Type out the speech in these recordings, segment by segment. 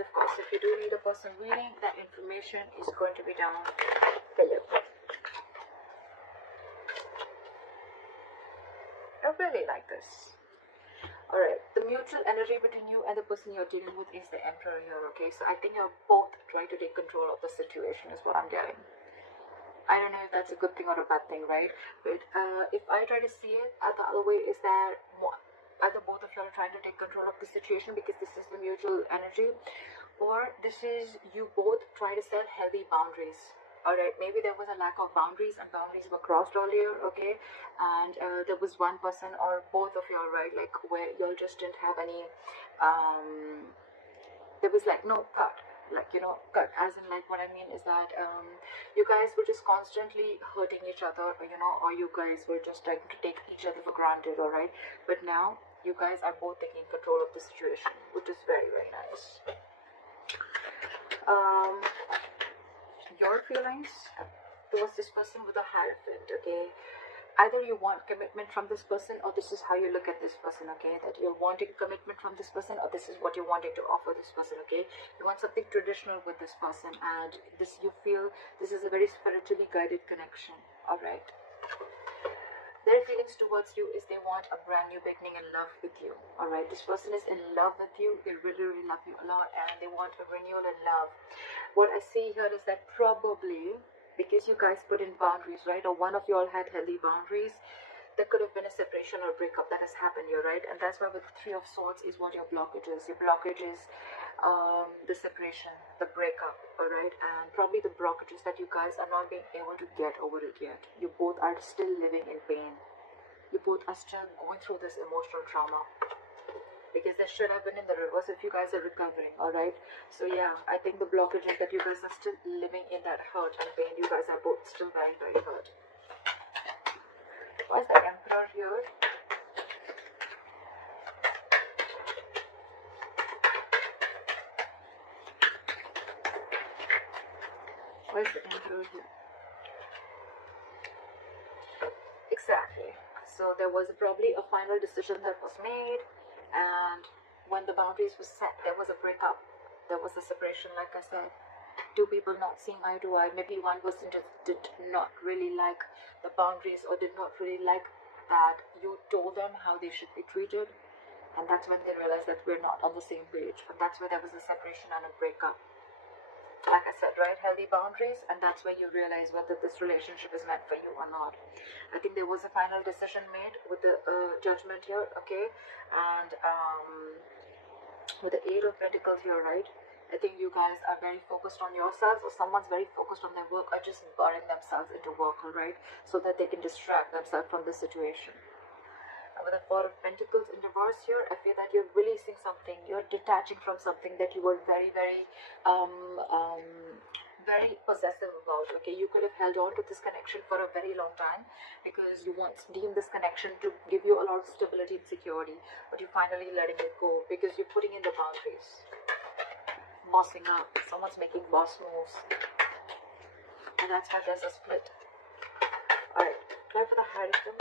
And of course, if you do need a person reading, that information is going to be down below. I really like this. Alright, the mutual energy between you and the person you're dealing with is the Emperor here, okay? So I think you're both trying to take control of the situation is what I'm getting. I don't know if that's a good thing or a bad thing, right? But if I try to see it, the other way is that either both of you are trying to take control of the situation because this is the mutual energy, or this is you both try to set healthy boundaries. Alright, maybe there was a lack of boundaries and boundaries were crossed earlier, okay? And there was one person or both of you, right, like where you all just didn't have any, there was like no cut, like, you know, cut as in like what I mean is that you guys were just constantly hurting each other, you know, or you guys were just trying to take each other for granted, alright? But now you guys are both taking control of the situation, which is very, very nice. Your feelings towards this person with a Hierophant, okay? Either you want commitment from this person, or this is how you look at this person, okay? That you're wanting commitment from this person, or this is what you're wanting to offer this person, okay? You want something traditional with this person, and this you feel this is a very spiritually guided connection, alright? Their feelings towards you is they want a brand new beginning in love with you, alright? This person is in love with you, they really, really love you a lot, and they want a renewal in love. What I see here is that probably, because you guys put in boundaries, right, or one of you all had healthy boundaries, there could have been a separation or breakup that has happened here, right? And that's why with the Three of Swords is what your blockage is. Your blockage is the separation, the breakup, alright? And probably the blockages that you guys are not being able to get over it yet. You both are still living in pain. You both are still going through this emotional trauma. Because they should have been in the reverse if you guys are recovering, alright? So yeah, I think the blockage is that you guys are still living in that hurt and pain. You guys are both still very, very hurt. Why is the Emperor here? Why is the Emperor here? Exactly. So there was probably a final decision that was made, and when the boundaries were set, there was a breakup, there was a separation, like I said. Two people not seeing eye to eye. Maybe one person just did not really like the boundaries, or did not really like that you told them how they should be treated, and that's when they realized that we're not on the same page, and that's where there was a separation and a breakup. Like I said, right, healthy boundaries, and that's when you realize whether this relationship is meant for you or not. I think there was a final decision made with the judgment here, okay, and with the Eight of Pentacles here, right? I think you guys are very focused on yourselves, or someone's very focused on their work, or just burying themselves into work, alright, so that they can distract themselves from the situation. With the Four of Pentacles in reverse here, I feel that you're releasing something, you're detaching from something that you were very, very very possessive about, okay? You could have held on to this connection for a very long time because you once deemed this connection to give you a lot of stability and security, but you're finally letting it go because you're putting in the boundaries. Bossing up, someone's making boss moves, and that's how there's a split. Alright, try for the Hierophant.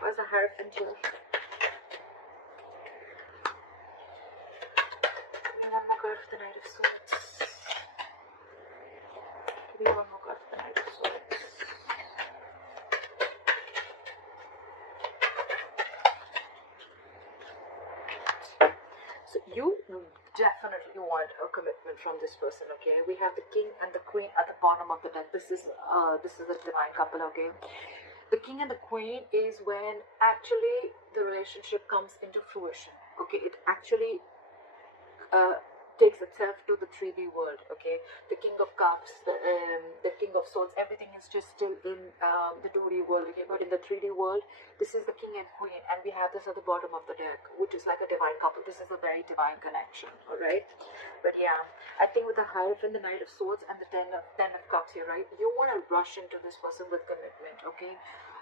Where's the Hierophant here? Give me one more card for the Knight of Swords. Give me one more card for the Knight of Swords. So you definitely want a commitment from this person, okay? We have the King and the Queen at the bottom of the deck. This is a divine couple, okay? The King and the Queen is when actually the relationship comes into fruition, okay? It actually takes itself to the 3D world, okay? The King of Cups, the King of Swords, everything is just still in the 2D world, okay? But in the 3D world, this is the King and Queen, and we have this at the bottom of the deck, which is like a divine couple. This is a very divine connection, alright? But yeah, I think with the Hierophant, the Knight of Swords, and the Ten of Cups here, right? You want to rush into this person with commitment, okay?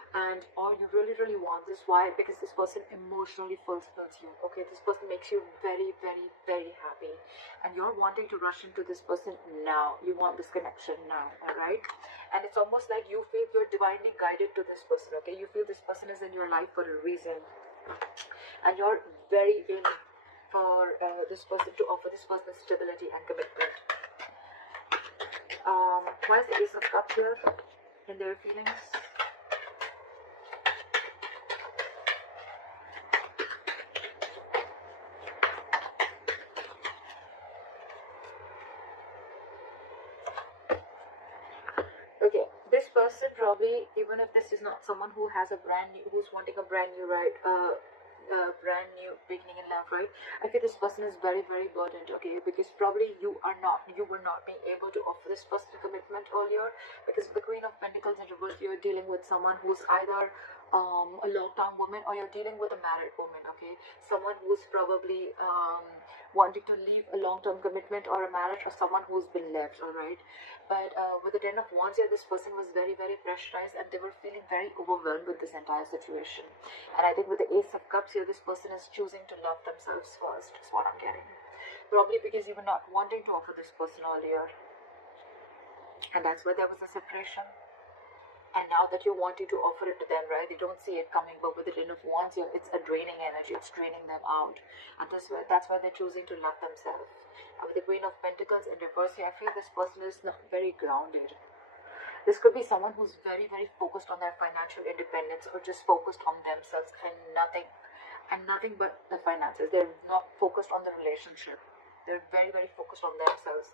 And or you really, really want this. Why? Because this person emotionally fulfills you, okay? This person makes you very, very, very happy, and you're wanting to rush into this person now. You want this connection now, alright? And it's almost like you feel you're divinely guided to this person, okay? You feel this person is in your life for a reason, and you're very in for this person to offer this person stability and commitment. Why is the Ace of Cups here in their feelings? Okay, this person probably, even if this is not someone who has a brand new, who's wanting a brand new, right, brand new beginning in love, right? I feel this person is very, very burdened, okay, because probably you were not being able to offer this person a commitment earlier, because the Queen of Pentacles in reverse, you're dealing with someone who's either a long-term woman, or you're dealing with a married woman, okay, someone who's probably wanting to leave a long-term commitment or a marriage, or someone who's been left, all right. But with the Ten of Wands here, this person was very, very pressurized, and they were feeling very overwhelmed with this entire situation. And I think with the Ace of Cups here, this person is choosing to love themselves first, is what I'm getting. Probably because you were not wanting to offer this person earlier, and that's why there was a separation. And now that you're wanting to offer it to them, right, they don't see it coming. But with the Ten of Wands here, it's a draining energy, it's draining them out, and that's why they're choosing to love themselves. And with the Queen of Pentacles in reverse here, I feel this person is not very grounded. This could be someone who's very, very focused on their financial independence, or just focused on themselves and nothing but the finances. They're not focused on the relationship. They're very, very focused on themselves.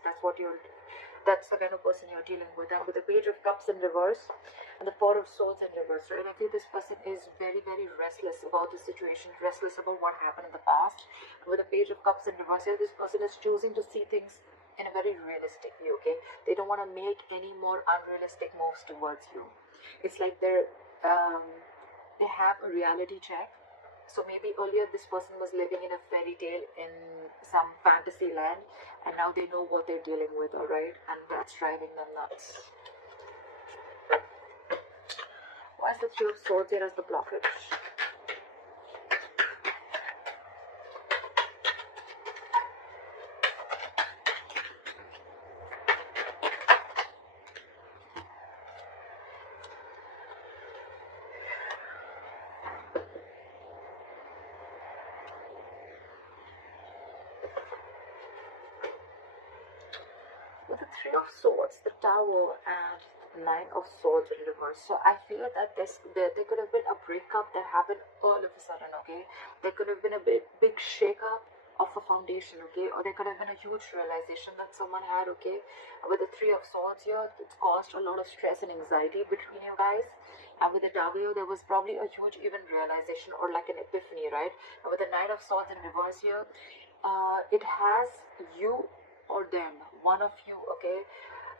That's the kind of person you're dealing with. And with the Page of Cups in reverse and the Four of Swords in reverse, right, I think this person is very, very restless about the situation, restless about what happened in the past. And with the Page of Cups in reverse here, this person is choosing to see things in a very realistic view, okay? They don't want to make any more unrealistic moves towards you. It's like they have a reality check. So maybe earlier this person was living in a fairy tale in some fantasy land, and now they know what they're dealing with, alright? And that's driving them nuts. Why is the Three of Swords here as the blockage? With the Three of Swords, the Tower, and Nine of Swords in reverse. So I feel that there could have been a breakup that happened all of a sudden, okay? There could have been a big shake-up of a foundation, okay? Or there could have been a huge realization that someone had, okay? With the Three of Swords here, it's caused a lot of stress and anxiety between you guys. And with the Tower here, there was probably a huge even realization, or like an epiphany, right? And with the Nine of Swords in reverse here, it has you or them, one of you, okay,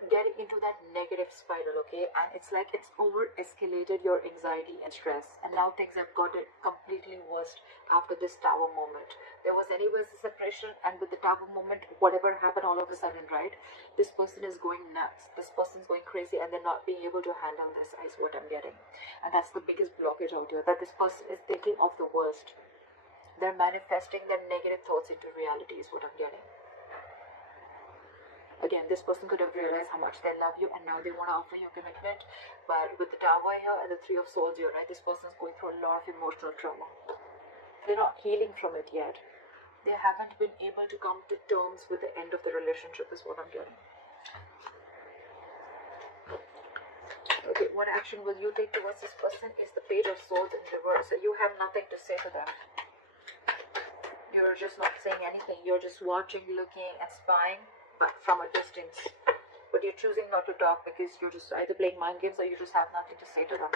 getting into that negative spiral, okay, and it's like it's over escalated your anxiety and stress, and now things have gotten completely worse after this Tower moment. There was anyways a separation, and with the Tower moment, whatever happened all of a sudden, right, this person is going nuts, this person's going crazy, and they're not being able to handle this, is what I'm getting. And that's the biggest blockage out here, that this person is thinking of the worst. They're manifesting their negative thoughts into reality, is what I'm getting. Again, this person could have realized how much they love you, and now they want to offer you commitment. But with the Tower here and the Three of Swords here, right, this person is going through a lot of emotional trauma. They're not healing from it yet. They haven't been able to come to terms with the end of the relationship, is what I'm getting. Okay, what action will you take towards this person is the Page of Swords in reverse. So you have nothing to say to them. You're just not saying anything. You're just watching, looking, and spying, but from a distance. But you're choosing not to talk because you're just either playing mind games or you just have nothing to say to them.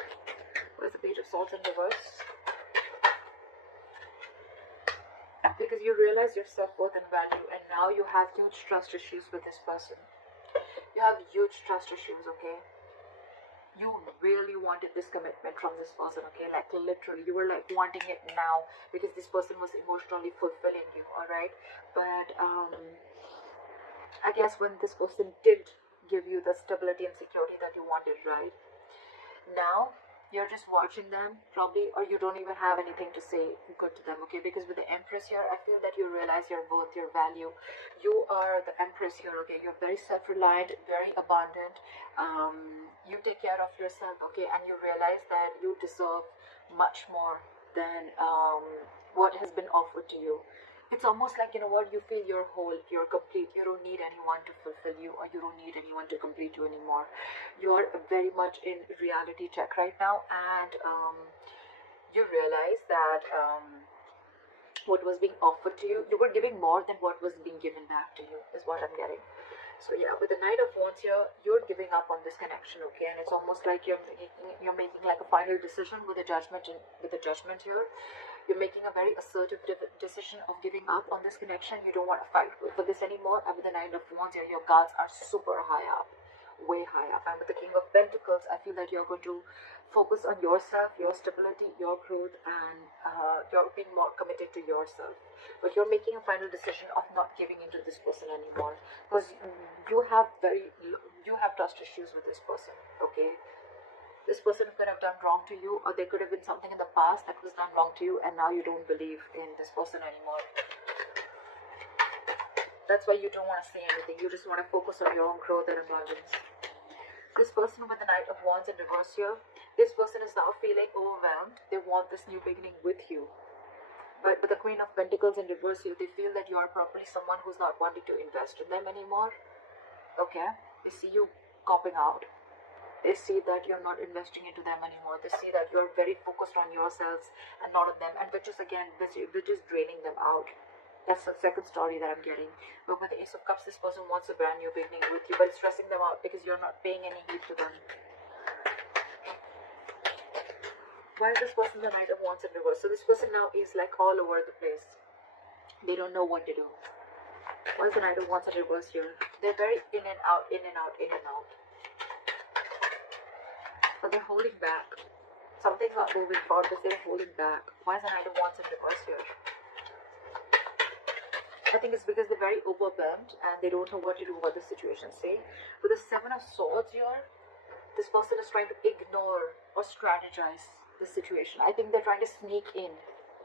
Where's the Page of Swords in reverse? Because you realize your self-worth and value, and now you have huge trust issues with this person. You have huge trust issues, okay? You really wanted this commitment from this person, okay? Like literally, you were like wanting it now because this person was emotionally fulfilling you, alright? But I guess when this person did give you the stability and security that you wanted, right? Now, you're just watching them, probably, or you don't even have anything to say good to them, okay? Because with the Empress here, I feel that you realize your worth, your value. You are the Empress here, okay? You're very self-reliant, very abundant. You take care of yourself, okay? And you realize that you deserve much more than what has been offered to you. It's almost like, you know what, you feel you're whole, you're complete, you don't need anyone to fulfill you, or you don't need anyone to complete you anymore. You're very much in reality check right now, and you realize that what was being offered to you, you were giving more than what was being given back to you, is what I'm getting. So yeah, with the Knight of Wands here, you're giving up on this connection, okay? And it's almost like you're making like a final decision with a judgment here. You're making a very assertive decision of giving up on this connection. You don't want to fight for this anymore. And with the Knight of Wands here, your guards are super high up, way high up. And with the King of Pentacles, I feel that you're going to focus on yourself, your stability, your growth, and you're being more committed to yourself. But you're making a final decision of not giving into this person anymore, because you have trust issues with this person, okay? This person could have done wrong to you, or there could have been something in the past that was done wrong to you, and now you don't believe in this person anymore. That's why you don't want to say anything. You just want to focus on your own growth and abundance. This person with the Knight of Wands in reverse here, this person is now feeling overwhelmed. They want this new beginning with you. But with the Queen of Pentacles in reverse here, they feel that you are probably someone who's not wanting to invest in them anymore. Okay? They see you copping out. They see that you're not investing into them anymore. They see that you're very focused on yourselves and not on them, and which is again, which is draining them out. That's the second story that I'm getting. But with the Ace of Cups, this person wants a brand new beginning with you, but it's stressing them out because you're not paying any heed to them. Why is this person the Knight of Wands in reverse? So this person now is like all over the place. They don't know what to do. Why is the Knight of Wands in reverse here? They're very in and out, in and out, in and out. But they're holding back. Something's not moving forward because they're holding back. Why is the Knight of Wands in reverse here? I think it's because they're very overwhelmed and they don't know what to do about the situation. See, with the Seven of Swords here, this person is trying to ignore or strategize the situation. I think they're trying to sneak in.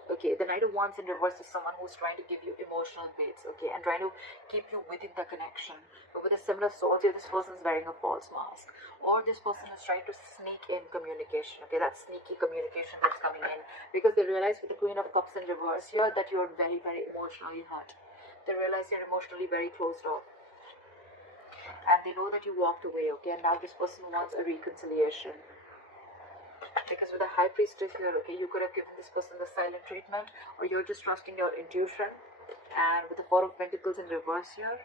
Okay, the Knight of Wands in reverse is someone who's trying to give you emotional baits, okay, and trying to keep you within the connection. But with a Seven of Swords here, this person is wearing a false mask. Or this person is trying to sneak in communication, okay, that sneaky communication that's coming in. Because they realize with the Queen of Cups in reverse here that you're very, very emotionally hurt. They realize you're emotionally very closed off. And they know that you walked away, okay, and now this person wants a reconciliation. Because with the High Priestess here, okay, you could have given this person the silent treatment, or you're just trusting your intuition. And with the Four of Pentacles in reverse here,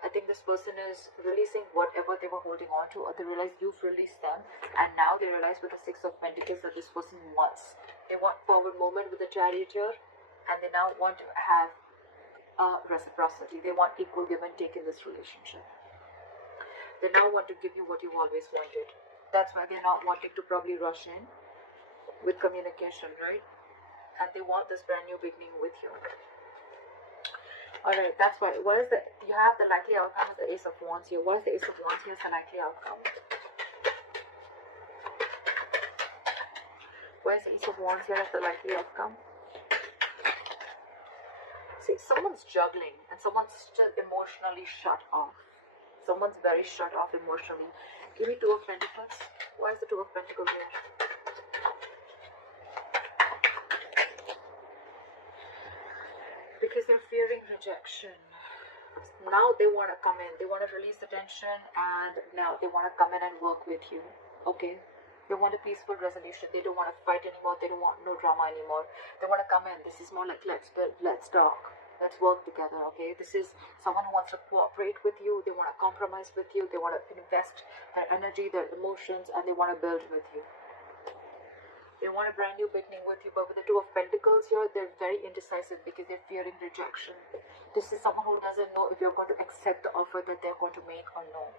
I think this person is releasing whatever they were holding on to, or they realize you've released them, and now they realize with the Six of Pentacles that this person wants. They want forward movement with the Chariot here, and they now want to have reciprocity. They want equal give and take in this relationship. They now want to give you what you've always wanted. That's why they're not wanting to probably rush in with communication, right? And they want this brand new beginning with you. Alright, that's why. What is the, you have the likely outcome of the Ace of Wands here. What is the Ace of Wands here? Is the likely outcome. What is the Ace of Wands here as the likely outcome? See, someone's juggling and someone's still emotionally shut off. Someone's very shut off emotionally. Give me Two of Pentacles. Why is the Two of Pentacles here? Because they're fearing rejection. Now they want to come in. They want to release the tension, and now they want to come in and work with you. Okay? They want a peaceful resolution. They don't want to fight anymore. They don't want no drama anymore. They want to come in. This is more like let's build, let's talk. Let's work together, okay? This is someone who wants to cooperate with you. They want to compromise with you. They want to invest their energy, their emotions, and they want to build with you. They want a brand new beginning with you. But with the Two of Pentacles here, they're very indecisive because they're fearing rejection. This is someone who doesn't know if you're going to accept the offer that they're going to make or no.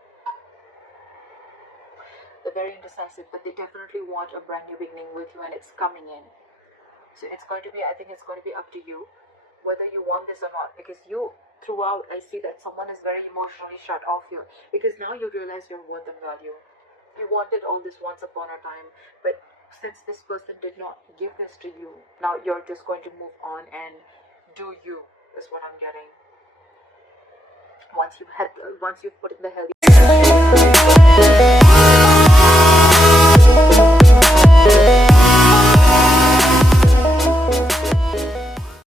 They're very indecisive, but they definitely want a brand new beginning with you, and it's coming in. So it's going to be, I think it's going to be up to you whether you want this or not, because you throughout I see that someone is very emotionally shut off here, because now you realize your worth and value. You wanted all this once upon a time, but since this person did not give this to you, now you're just going to move on and do you, is what I'm getting. Once you've put in the healthy